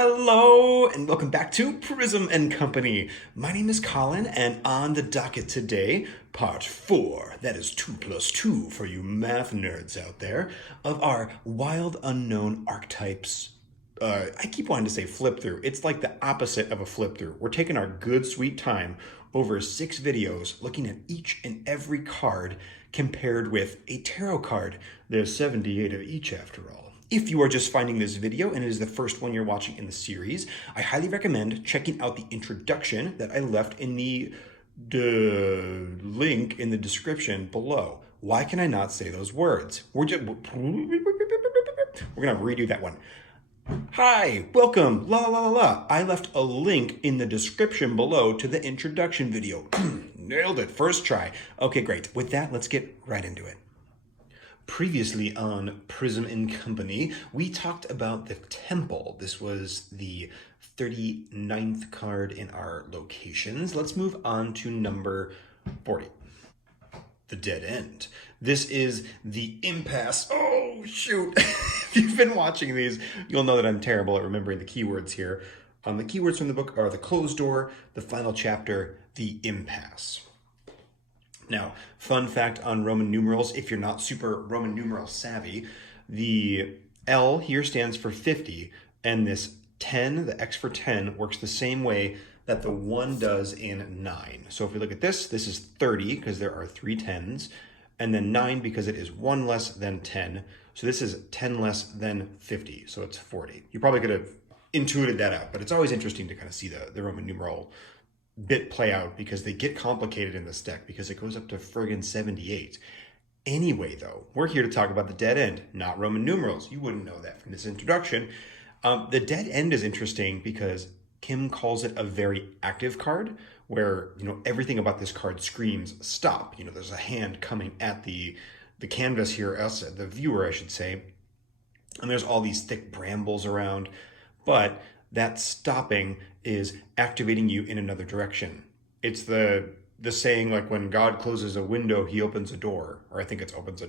Hello and welcome back to Prism and Company. My name is Colin, and on the docket today, part 4, that is 2 plus 2 for you math nerds out there, of our wild unknown archetypes. I keep wanting to say flip through. It's like the opposite of a flip through. We're taking our good sweet time over 6 videos looking at each and every card compared with a tarot card. There's 78 of each after all. If you are just finding this video and it is the first one you're watching in the series, I highly recommend checking out the introduction that I left in the link in the description below. Why can I not say those words? We're gonna redo that one. Hi, welcome, la la la la. I left a link in the description below to the introduction video. Nailed it, first try. Okay, great. With that, let's get right into it. Previously on Prism and Company, we talked about the Temple. This was the 39th card in our locations. Let's move on to number 40. The Dead End. This is the Impasse. Oh, shoot. If you've been watching these, you'll know that I'm terrible at remembering the keywords here. The keywords from the book are the closed door, the final chapter, the impasse. Now, fun fact on Roman numerals, if you're not super Roman numeral savvy, the L here stands for 50, and this 10, the X for 10, works the same way that the 1 does in 9. So if we look at this is 30 because there are 3 10s, and then 9 because it is 1 less than 10. So this is 10 less than 50, so it's 40. You probably could have intuited that out, but it's always interesting to kind of see the Roman numeral bit play out because they get complicated in this deck because it goes up to friggin' 78. Anyway, though, we're here to talk about the Dead End, not Roman numerals. You wouldn't know that from this introduction. The Dead End is interesting because Kim calls it a very active card where, everything about this card screams stop. There's a hand coming at the canvas here, us, the viewer, I should say, and there's all these thick brambles around, but that stopping is activating you in another direction. It's the saying, like, when God closes a window, he opens a door. Or I think it's opens a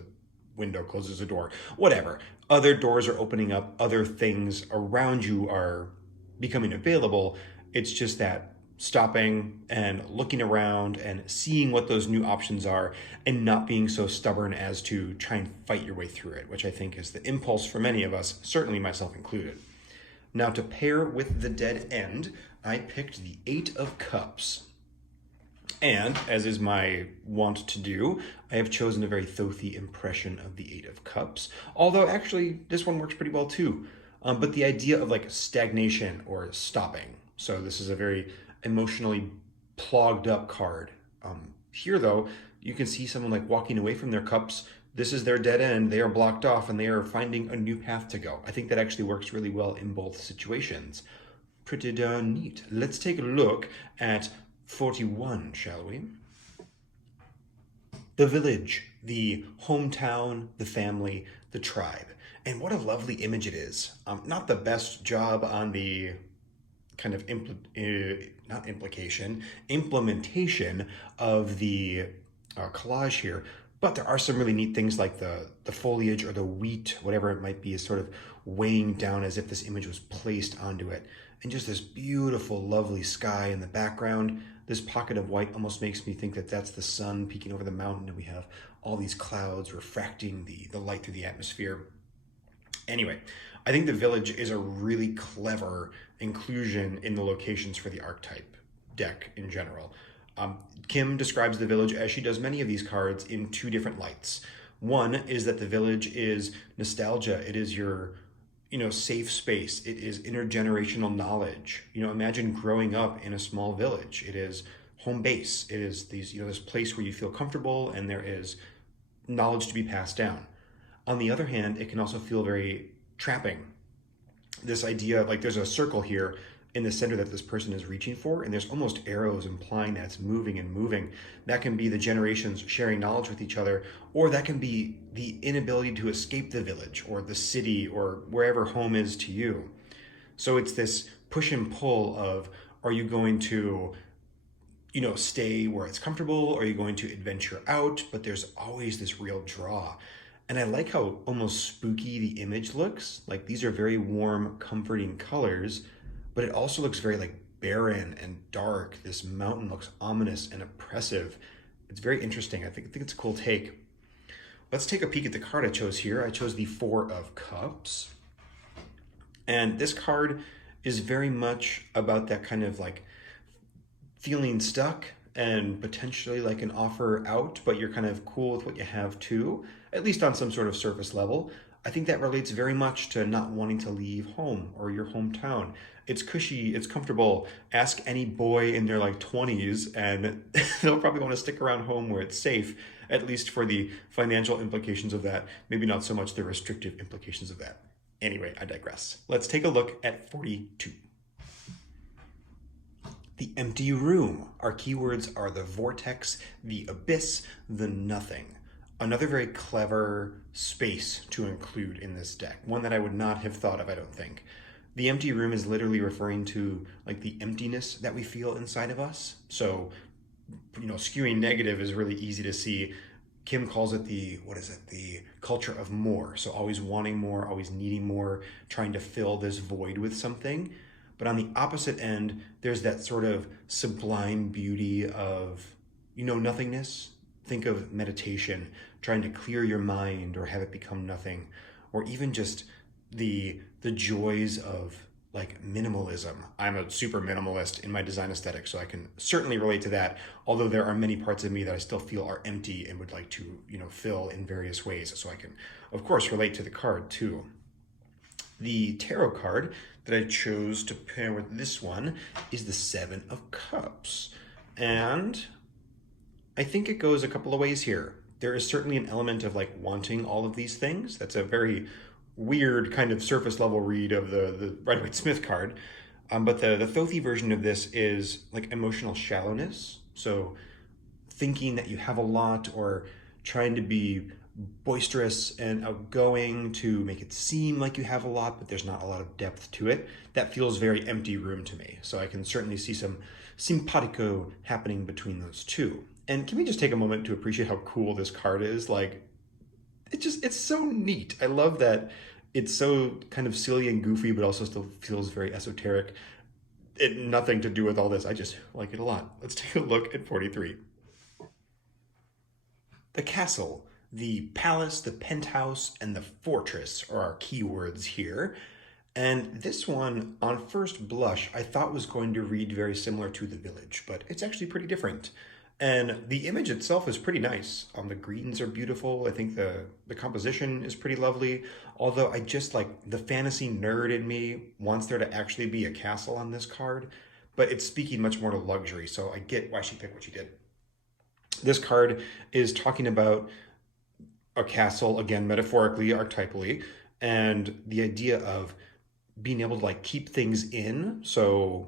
window, closes a door. Whatever. Other doors are opening up. Other things around you are becoming available. It's just that stopping and looking around and seeing what those new options are and not being so stubborn as to try and fight your way through it, which I think is the impulse for many of us, certainly myself included. Now, to pair with the Dead End, I picked the 8 of Cups. And, as is my wont to do, I have chosen a very Thothi impression of the 8 of Cups. Although, actually, this one works pretty well too. But the idea of, like, stagnation or stopping. So this is a very emotionally plugged up card. Here, though, you can see someone, like, walking away from their cups. This is their dead end. They are blocked off and they are finding a new path to go. I think that actually works really well in both situations. Pretty darn neat. Let's take a look at 41, shall we? The village, the hometown, the family, the tribe. And what a lovely image it is. Not the best job on the kind of implementation of the collage here. But there are some really neat things like the foliage or the wheat, whatever it might be, is sort of weighing down as if this image was placed onto it. And just this beautiful, lovely sky in the background. This pocket of white almost makes me think that that's the sun peeking over the mountain, and we have all these clouds refracting the light through the atmosphere. Anyway, I think the village is a really clever inclusion in the locations for the archetype deck in general. Kim describes the village, as she does many of these cards, in 2 different lights. One is that the village is nostalgia. It is your, safe space. It is intergenerational knowledge. Imagine growing up in a small village. It is home base. It is this place where you feel comfortable and there is knowledge to be passed down. On the other hand, it can also feel very trapping. This idea, like, there's a circle here in the center that this person is reaching for, and there's almost arrows implying that it's moving and moving. That can be the generations sharing knowledge with each other, or that can be the inability to escape the village or the city or wherever home is to you. So it's this push and pull of, are you going to, stay where it's comfortable? Or are you going to adventure out? But there's always this real draw. And I like how almost spooky the image looks. Like, these are very warm, comforting colors, but it also looks very like barren and dark. This mountain looks ominous and oppressive. It's very interesting. I think it's a cool take. Let's take a peek at the card I chose here. I chose the Four of Cups. And this card is very much about that kind of like feeling stuck and potentially like an offer out, but you're kind of cool with what you have too, at least on some sort of surface level. I think that relates very much to not wanting to leave home or your hometown. It's cushy, it's comfortable. Ask any boy in their like 20s and they'll probably want to stick around home where it's safe, at least for the financial implications of that, maybe not so much the restrictive implications of that. Anyway, I digress. Let's take a look at 42. The empty room. Our keywords are the vortex, the abyss, the nothing. Another very clever space to include in this deck. One that I would not have thought of, I don't think. The empty room is literally referring to like the emptiness that we feel inside of us. So, skewing negative is really easy to see. Kim calls it the culture of more. So always wanting more, always needing more, trying to fill this void with something. But on the opposite end, there's that sort of sublime beauty of, nothingness. Think of meditation, trying to clear your mind or have it become nothing, or even just the joys of like minimalism. I'm a super minimalist in my design aesthetic, so I can certainly relate to that, although there are many parts of me that I still feel are empty and would like to, fill in various ways. So I can, of course, relate to the card too. The tarot card that I chose to pair with this one is the Seven of Cups. And I think it goes a couple of ways here. There is certainly an element of like wanting all of these things. That's a very weird kind of surface level read of the Rider-Waite-Smith card. But the Thothi version of this is like emotional shallowness. So thinking that you have a lot or trying to be boisterous and outgoing to make it seem like you have a lot, but there's not a lot of depth to it. That feels very empty room to me. So I can certainly see some simpatico happening between those two. And can we just take a moment to appreciate how cool this card is? Like, it's so neat. I love that it's so kind of silly and goofy, but also still feels very esoteric. Nothing to do with all this. I just like it a lot. Let's take a look at 43. The castle, the palace, the penthouse, and the fortress are our keywords here. And this one, on first blush, I thought was going to read very similar to the village, but it's actually pretty different. And the image itself is pretty nice. The greens are beautiful. I think the composition is pretty lovely. Although I just like the fantasy nerd in me wants there to actually be a castle on this card, but it's speaking much more to luxury. So I get why she picked what she did. This card is talking about a castle, again, metaphorically, archetypally, and the idea of being able to like keep things in. So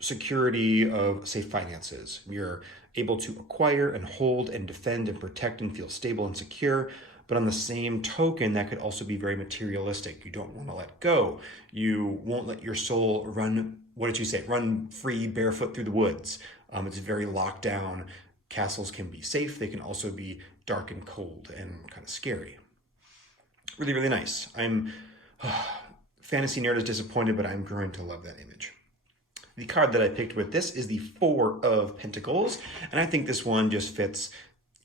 security of, say, finances. You're able to acquire and hold and defend and protect and feel stable and secure. But on the same token, that could also be very materialistic. You don't want to let go. You won't let your soul run, what did you say? Run free, barefoot through the woods. It's very locked down. Castles can be safe. They can also be dark and cold and kind of scary. Really, really nice. Fantasy nerd is disappointed, but I'm growing to love that image. The card that I picked with this is the Four of Pentacles, and I think this one just fits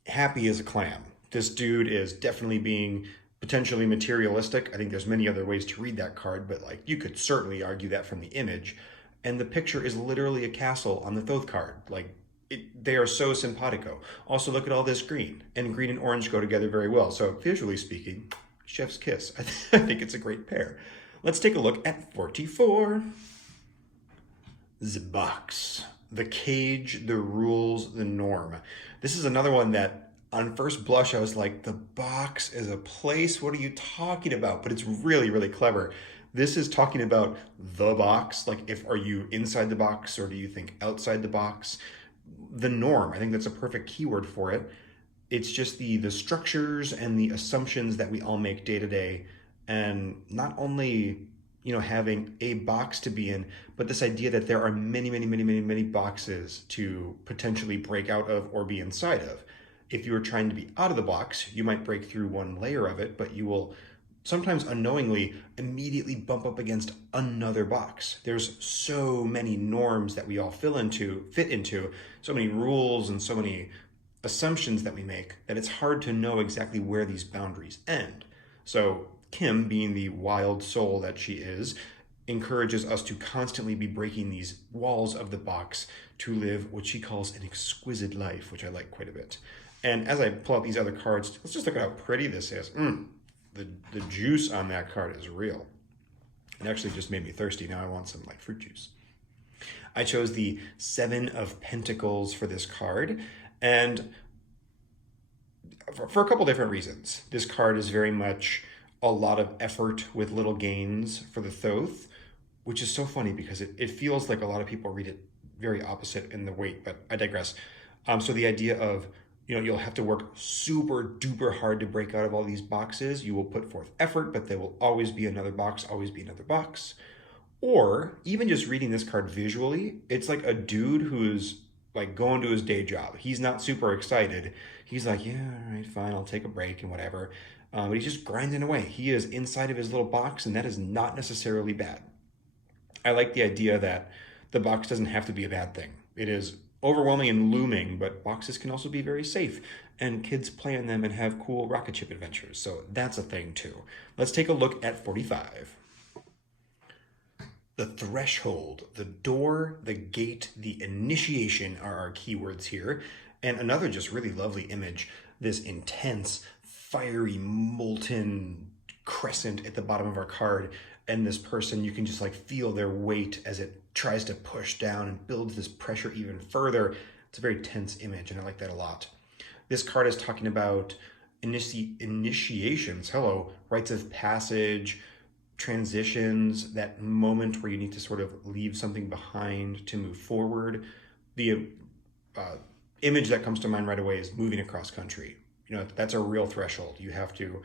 happy as a clam. This dude is definitely being potentially materialistic. I think there's many other ways to read that card, but like you could certainly argue that from the image. And the picture is literally a castle on the Thoth card. Like they are so simpatico. Also, look at all this green, and green and orange go together very well. So visually speaking, chef's kiss. I think it's a great pair. Let's take a look at 44. The box, the cage, the rules, the norm. This is another one that on first blush, I was like, the box is a place. What are you talking about? But it's really, really clever. This is talking about the box. Like, are you inside the box or do you think outside the box? The norm, I think that's a perfect keyword for it. It's just the structures and the assumptions that we all make day to day. And not only having a box to be in, but this idea that there are many, many, many, many, many boxes to potentially break out of or be inside of. If you are trying to be out of the box, you might break through one layer of it, but you will sometimes unknowingly immediately bump up against another box. There's so many norms that we all fit into, so many rules and so many assumptions that we make that it's hard to know exactly where these boundaries end. So Kim, being the wild soul that she is, encourages us to constantly be breaking these walls of the box to live what she calls an exquisite life, which I like quite a bit. And as I pull out these other cards, let's just look at how pretty this is. The juice on that card is real. It actually just made me thirsty. Now I want some like fruit juice. I chose the Seven of Pentacles for this card, and for a couple different reasons. This card is very much a lot of effort with little gains for the Thoth, which is so funny because it feels like a lot of people read it very opposite in the weight, but I digress. So the idea of, you'll have to work super duper hard to break out of all these boxes. You will put forth effort, but there will always be another box, always be another box. Or even just reading this card visually, it's like a dude who's like going to his day job. He's not super excited. He's like, yeah, all right, fine, I'll take a break and whatever. But he's just grinding away. He is inside of his little box, and that is not necessarily bad. I like the idea that the box doesn't have to be a bad thing. It is overwhelming and looming, but boxes can also be very safe, and kids play in them and have cool rocket ship adventures. So that's a thing too. Let's take a look at 45. The threshold, the door, the gate, the initiation are our keywords here. And another just really lovely image, this intense, fiery, molten crescent at the bottom of our card. And this person, you can just like feel their weight as it tries to push down and builds this pressure even further. It's a very tense image, and I like that a lot. This card is talking about initiations, rites of passage, transitions, that moment where you need to sort of leave something behind to move forward. The image that comes to mind right away is moving across country. That's a real threshold. You have to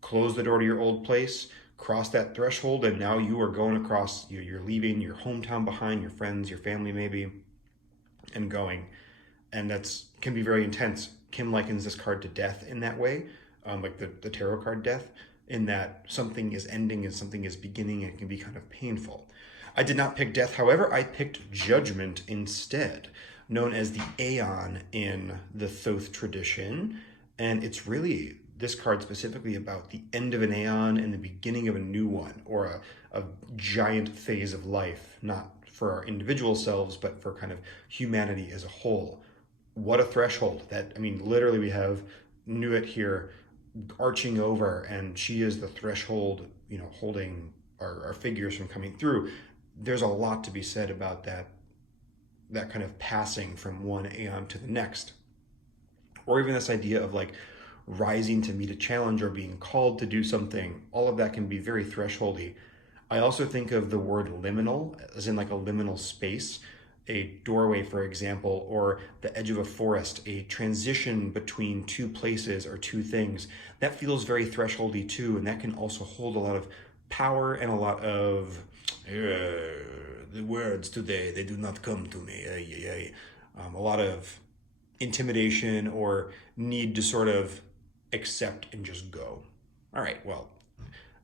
close the door to your old place, cross that threshold, and now you are going across, you're leaving your hometown behind, your friends, your family maybe, and going. And that's can be very intense. Kim likens this card to death in that way, like the tarot card death, in that something is ending and something is beginning, and it can be kind of painful. I did not pick death, however, I picked judgment instead, known as the Aeon in the Thoth tradition. And it's really, this card specifically, about the end of an Aeon and the beginning of a new one, or a giant phase of life, not for our individual selves, but for kind of humanity as a whole. What a threshold. Literally we have Nuit here arching over, and she is the threshold, holding our figures from coming through. There's a lot to be said about that kind of passing from one Aeon to the next. Or even this idea of like rising to meet a challenge or being called to do something. All of that can be very thresholdy. I also think of the word liminal as in like a liminal space, a doorway, for example, or the edge of a forest, a transition between two places or two things. That feels very thresholdy too, and that can also hold a lot of power and a lot of the words today, they do not come to me. A lot of intimidation or need to sort of accept and just go. All right, well,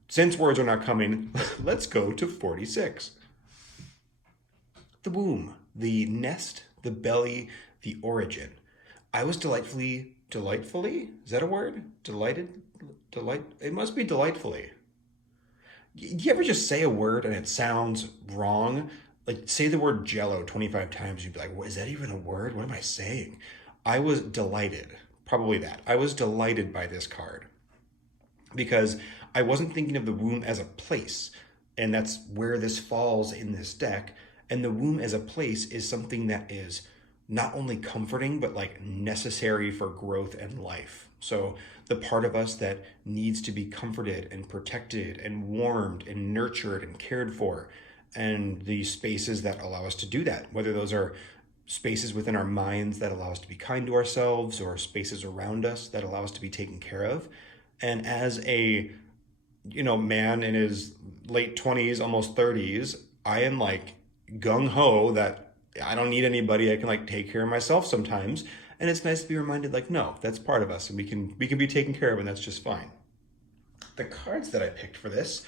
since words are not coming, let's go to 46. The womb, the nest, the belly, the origin. I was delightfully, is that a word? It must be delightfully. Do you ever just say a word and it sounds wrong? Like, say the word Jello 25 times, you'd be like, is that even a word? What am I saying? I was delighted, probably that. I was delighted by this card because I wasn't thinking of the womb as a place, and that's where this falls in this deck. And the womb as a place is something that is not only comforting, but like necessary for growth and life. So the part of us that needs to be comforted and protected and warmed and nurtured and cared for, and the spaces that allow us to do that, whether those are spaces within our minds that allow us to be kind to ourselves, or spaces around us that allow us to be taken care of. And as a, man in his late 20s, almost 30s, I am like gung-ho that I don't need anybody. I can like take care of myself sometimes. And it's nice to be reminded, like, no, that's part of us, and we can be taken care of, and that's just fine. The cards that I picked for this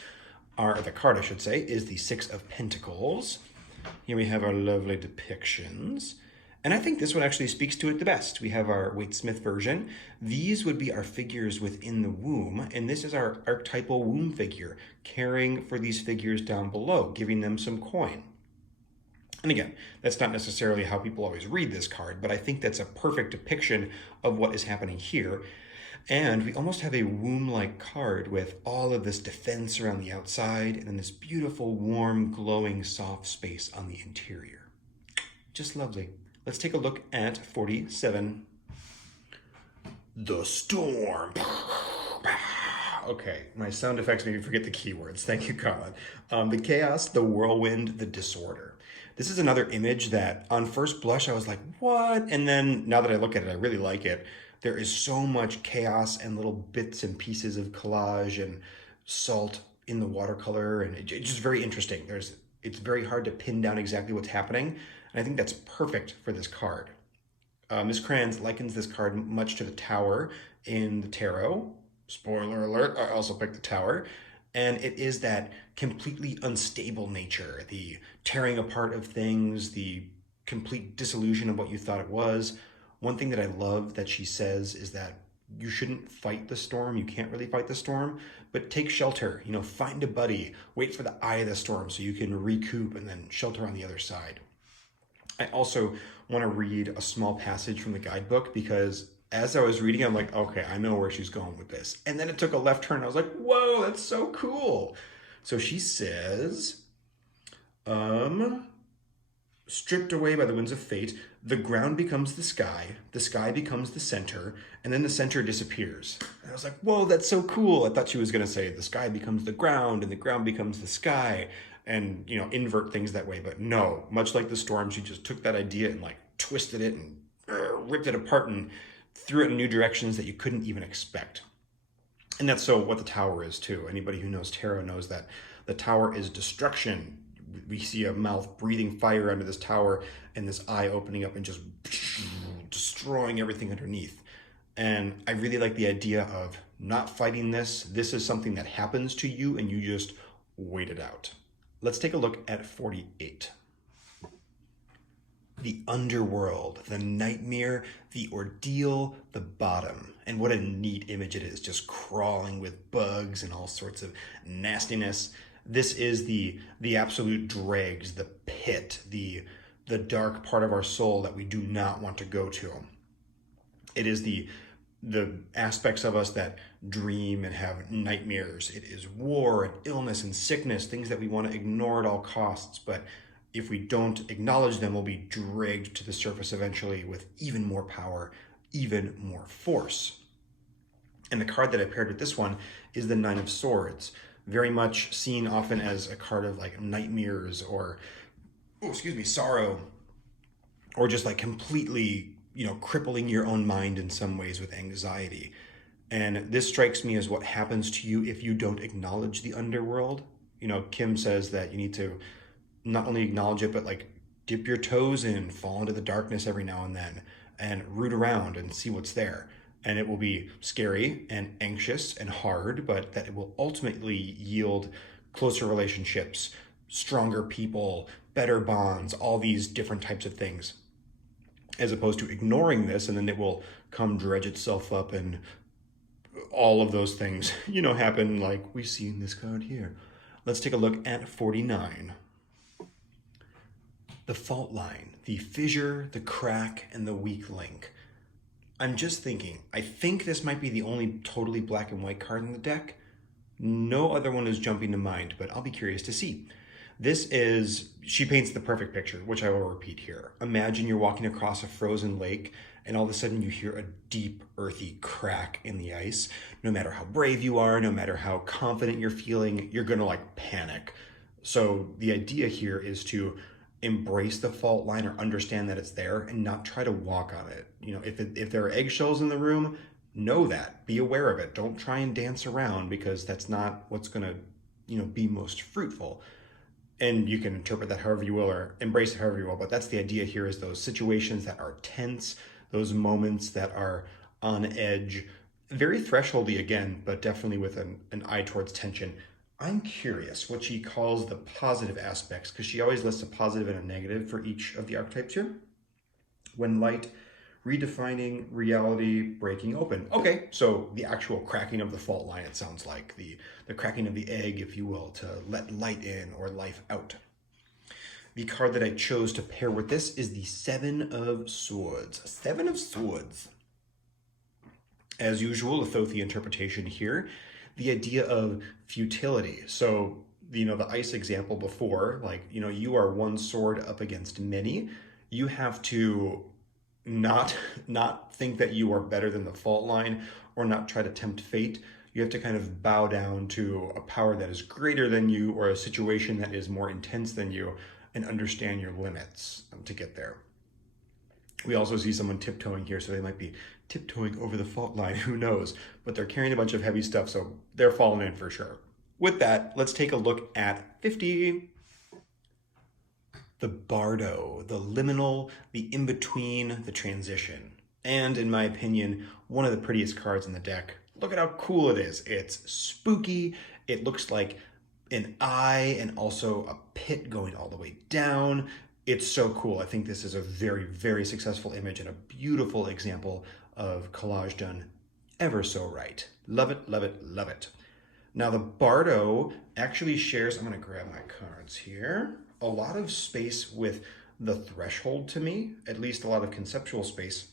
are, the card I should say, is the Six of Pentacles. Here we have our lovely depictions. And I think this one actually speaks to it the best. We have our Waite Smith version. These would be our figures within the womb, and this is our archetypal womb figure, caring for these figures down below, giving them some coin. And again, that's not necessarily how people always read this card, but I think that's a perfect depiction of what is happening here. And we almost have a womb-like card with all of this defense around the outside and then this beautiful, warm, glowing, soft space on the interior. Just lovely. Let's take a look at 47. The storm. Okay, my sound effects made me forget the keywords. Thank you, Colin. The chaos, the whirlwind, the disorder. This is another image that on first blush I was like, what? And then now that I look at it, I really like it. There is so much chaos and little bits and pieces of collage and salt in the watercolor, and it's just very interesting. It's very hard to pin down exactly what's happening, and I think that's perfect for this card. Ms. Kranz likens this card much to the Tower in the tarot. Spoiler alert, I also picked the Tower. And it is that completely unstable nature, the tearing apart of things, the complete dissolution of what you thought it was. One thing that I love that she says is that you shouldn't fight the storm. You can't really fight the storm, but take shelter, find a buddy, wait for the eye of the storm so you can recoup and then shelter on the other side. I also want to read a small passage from the guidebook because as I was reading, I'm like, okay, I know where she's going with this. And then it took a left turn. I was like, whoa, that's so cool. So she says, stripped away by the winds of fate, the ground becomes the sky becomes the center, and then the center disappears. And I was like, whoa, that's so cool. I thought she was going to say the sky becomes the ground and the ground becomes the sky and, invert things that way. But no, much like the storm, she just took that idea and like twisted it and ripped it apart and threw it in new directions that you couldn't even expect. And that's so what the Tower is too. Anybody who knows tarot knows that the Tower is destruction. We see a mouth breathing fire under this tower and this eye opening up and just destroying everything underneath. And I really like the idea of not fighting this. This is something that happens to you and you just wait it out. Let's take a look at 48. The underworld, the nightmare, the ordeal, the bottom. And what a neat image it is, just crawling with bugs and all sorts of nastiness. This is the absolute dregs, the pit, the dark part of our soul that we do not want to go to. It is the aspects of us that dream and have nightmares. It is war and illness and sickness, things that we want to ignore at all costs. But if we don't acknowledge them, we'll be dragged to the surface eventually with even more power, even more force. And the card that I paired with this one is the Nine of Swords. Very much seen often as a card of like nightmares or, sorrow, or just like completely, crippling your own mind in some ways with anxiety. And this strikes me as what happens to you if you don't acknowledge the underworld. Kim says that you need to not only acknowledge it, but like dip your toes in, fall into the darkness every now and then, and root around and see what's there. And it will be scary and anxious and hard, but that it will ultimately yield closer relationships, stronger people, better bonds, all these different types of things. As opposed to ignoring this, and then it will come dredge itself up and all of those things, happen like we see in this card here. Let's take a look at 49. The fault line, the fissure, the crack, and the weak link. I'm just thinking, I think this might be the only totally black and white card in the deck. No other one is jumping to mind, but I'll be curious to see. She paints the perfect picture, which I will repeat here. Imagine you're walking across a frozen lake and all of a sudden you hear a deep, earthy crack in the ice. No matter how brave you are, no matter how confident you're feeling, you're gonna like panic. So the idea here is to embrace the fault line or understand that it's there and not try to walk on it. If there are eggshells in the room, know that, be aware of it. Don't try and dance around because that's not what's gonna, be most fruitful. And you can interpret that however you will or embrace it however you will, but that's the idea here is those situations that are tense, those moments that are on edge, Very thresholdy again, but definitely with an eye towards tension. I'm curious what she calls the positive aspects, because she always lists a positive and a negative for each of the archetypes here. When light, redefining, reality, breaking open. Okay, so the actual cracking of the fault line, it sounds like. The cracking of the egg, if you will, to let light in or life out. The card that I chose to pair with this is the Seven of Swords. Seven of Swords. As usual, a Thothi interpretation here. The idea of futility. So, the ice example before, like, you are one sword up against many. You have to not think that you are better than the fault line or not try to tempt fate. You have to kind of bow down to a power that is greater than you or a situation that is more intense than you and understand your limits to get there. We also see someone tiptoeing here, so they might be tiptoeing over the fault line, who knows? But they're carrying a bunch of heavy stuff, so they're falling in for sure. With that, let's take a look at 50. The Bardo, the liminal, the in-between, the transition. And in my opinion, one of the prettiest cards in the deck. Look at how cool it is. It's spooky. It looks like an eye and also a pit going all the way down. It's so cool. I think this is a very, very successful image and a beautiful example of collage done ever so right. Love it, love it, love it. Now the Bardo actually shares, I'm going to grab my cards here, a lot of space with the threshold to me, at least a lot of conceptual space.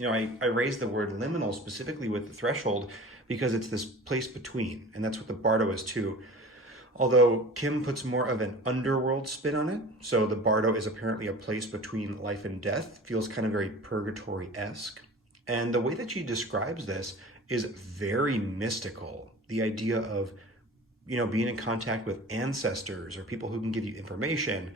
I raised the word liminal specifically with the threshold because it's this place between, and that's what the Bardo is too. Although Kim puts more of an underworld spin on it, so the Bardo is apparently a place between life and death, feels kind of very purgatory-esque. And the way that she describes this is very mystical. The idea of, being in contact with ancestors or people who can give you information.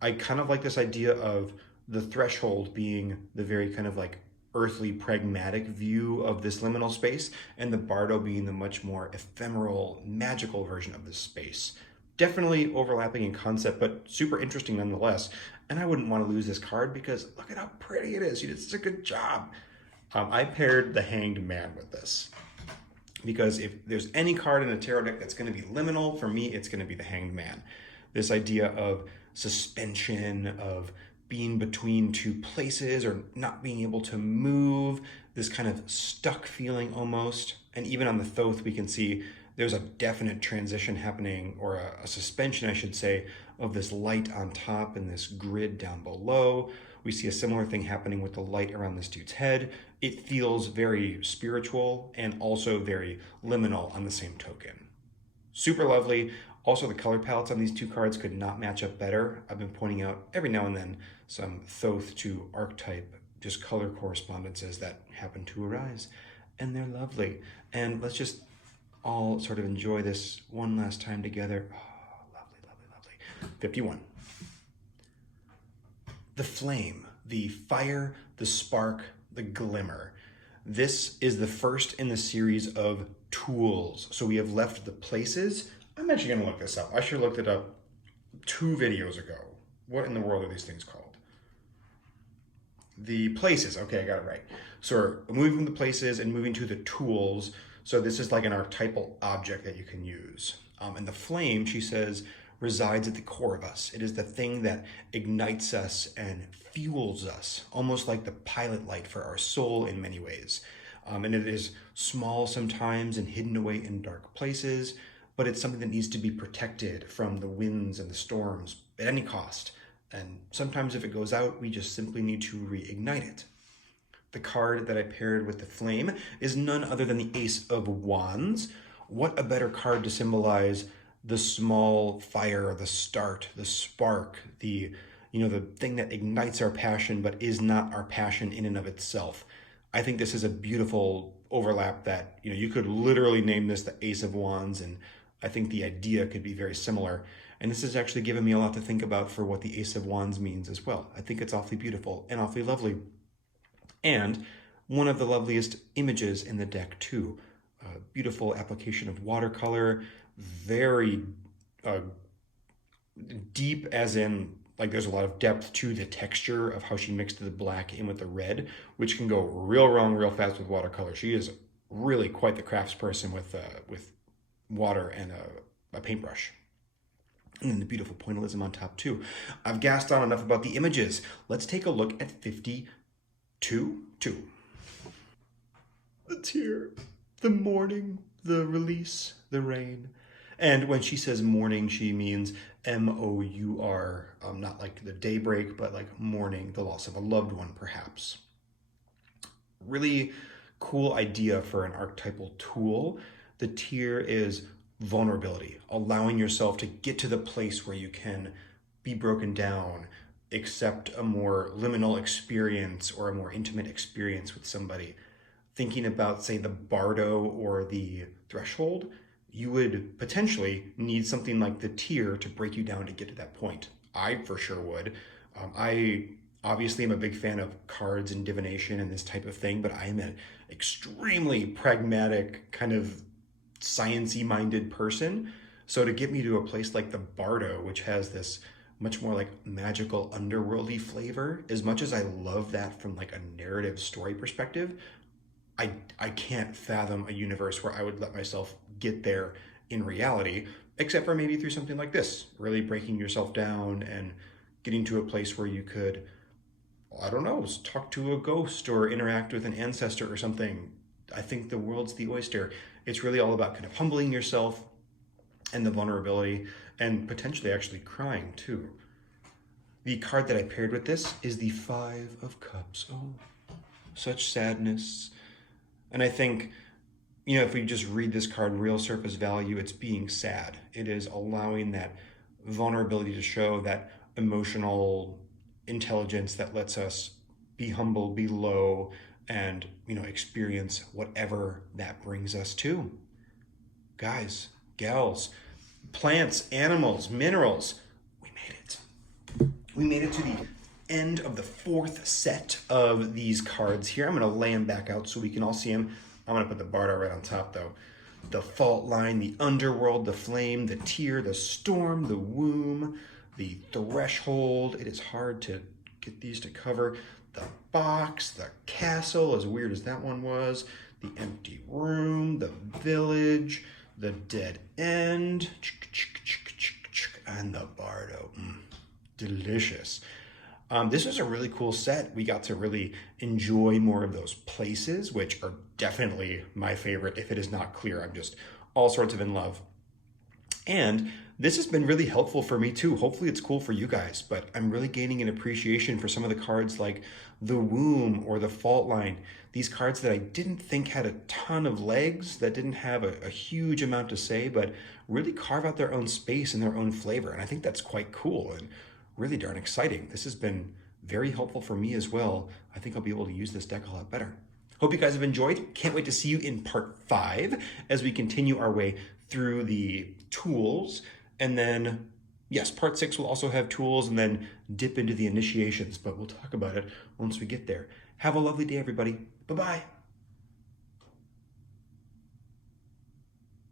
I kind of like this idea of the threshold being the very kind of like earthly pragmatic view of this liminal space, and the Bardo being the much more ephemeral, magical version of this space. Definitely overlapping in concept, but super interesting nonetheless. And I wouldn't want to lose this card because look at how pretty it is. You did such a good job. I paired the Hanged Man with this because if there's any card in a tarot deck that's going to be liminal, for me, it's going to be the Hanged Man. This idea of suspension, of being between two places or not being able to move, this kind of stuck feeling almost. And even on the Thoth, we can see there's a definite transition happening, or a suspension, I should say, of this light on top and this grid down below. We see a similar thing happening with the light around this dude's head. It feels very spiritual and also very liminal on the same token. Super lovely. Also, the color palettes on these two cards could not match up better. I've been pointing out every now and then some Thoth to archetype, just color correspondences that happen to arise. And they're lovely. And let's just all sort of enjoy this one last time together. Oh, lovely, lovely, lovely. 51. The flame, the fire, the spark, the glimmer. This is the first in the series of tools. So we have left the places. I'm actually going to look this up. I should have looked it up 2 videos ago. What in the world are these things called? The places. Okay, I got it right. So we're moving from the places and moving to the tools. So this is like an archetypal object that you can use. And the flame, she says, resides at the core of us. It is the thing that ignites us and fuels us, almost like the pilot light for our soul in many ways. And it is small sometimes and hidden away in dark places, but it's something that needs to be protected from the winds and the storms at any cost. And sometimes if it goes out, we just simply need to reignite it. The card that I paired with the flame is none other than the Ace of Wands. What a better card to symbolize the small fire, the start, the spark, the thing that ignites our passion but is not our passion in and of itself. I think this is a beautiful overlap that, you could literally name this the Ace of Wands, and I think the idea could be very similar. And this has actually given me a lot to think about for what the Ace of Wands means as well. I think it's awfully beautiful and awfully lovely. And one of the loveliest images in the deck too. Beautiful application of watercolor, very deep as in like there's a lot of depth to the texture of how she mixed the black in with the red, which can go real wrong real fast with watercolor. She is really quite the craftsperson with water and a paintbrush. And then the beautiful pointillism on top too. I've gassed on enough about the images. Let's take a look at 52-2. The tear, the morning, the release, the rain. And when she says morning, she means M-O-U-R, not like the daybreak, but like mourning, the loss of a loved one, perhaps. Really cool idea for an archetypal tool. The tear is vulnerability, allowing yourself to get to the place where you can be broken down, accept a more liminal experience or a more intimate experience with somebody. Thinking about, say, the Bardo or the Threshold, you would potentially need something like the tear to break you down to get to that point. I for sure would. I obviously am a big fan of cards and divination and this type of thing, but I am an extremely pragmatic, kind of sciencey minded person. So to get me to a place like the Bardo, which has this much more like magical underworldy flavor, as much as I love that from like a narrative story perspective, I can't fathom a universe where I would let myself get there in reality, except for maybe through something like this, really breaking yourself down and getting to a place where you could, I don't know, talk to a ghost or interact with an ancestor or something. I think the world's the oyster. It's really all about kind of humbling yourself and the vulnerability and potentially actually crying too. The card that I paired with this is the Five of Cups. Oh, such sadness. And I think, you know, if we just read this card real surface value, it's being sad. It is allowing that vulnerability to show, that emotional intelligence that lets us be humble, be low, and, you know, experience whatever that brings us to. Guys, gals, plants, animals, minerals, we made it. We made it to the end of the fourth set of these cards here. I'm going to lay them back out so we can all see them. I'm going to put the Bardo right on top though. The fault line, the underworld, the flame, the tear, the storm, the womb, the threshold. It is hard to get these to cover. The box, the castle, as weird as that one was, the empty room, the village, the dead end, and the Bardo. Delicious. This was a really cool set. We got to really enjoy more of those places, which are definitely my favorite. If it is not clear, I'm just all sorts of in love. And this has been really helpful for me too. Hopefully it's cool for you guys, but I'm really gaining an appreciation for some of the cards like the Womb or the Fault Line. These cards that I didn't think had a ton of legs, that didn't have a huge amount to say, but really carve out their own space and their own flavor. And I think that's quite cool and really darn exciting. This has been very helpful for me as well. I think I'll be able to use this deck a lot better. Hope you guys have enjoyed. Can't wait to see you in part 5 as we continue our way through the tools. And then, yes, part 6 will also have tools and then dip into the initiations, but we'll talk about it once we get there. Have a lovely day, everybody. Bye-bye.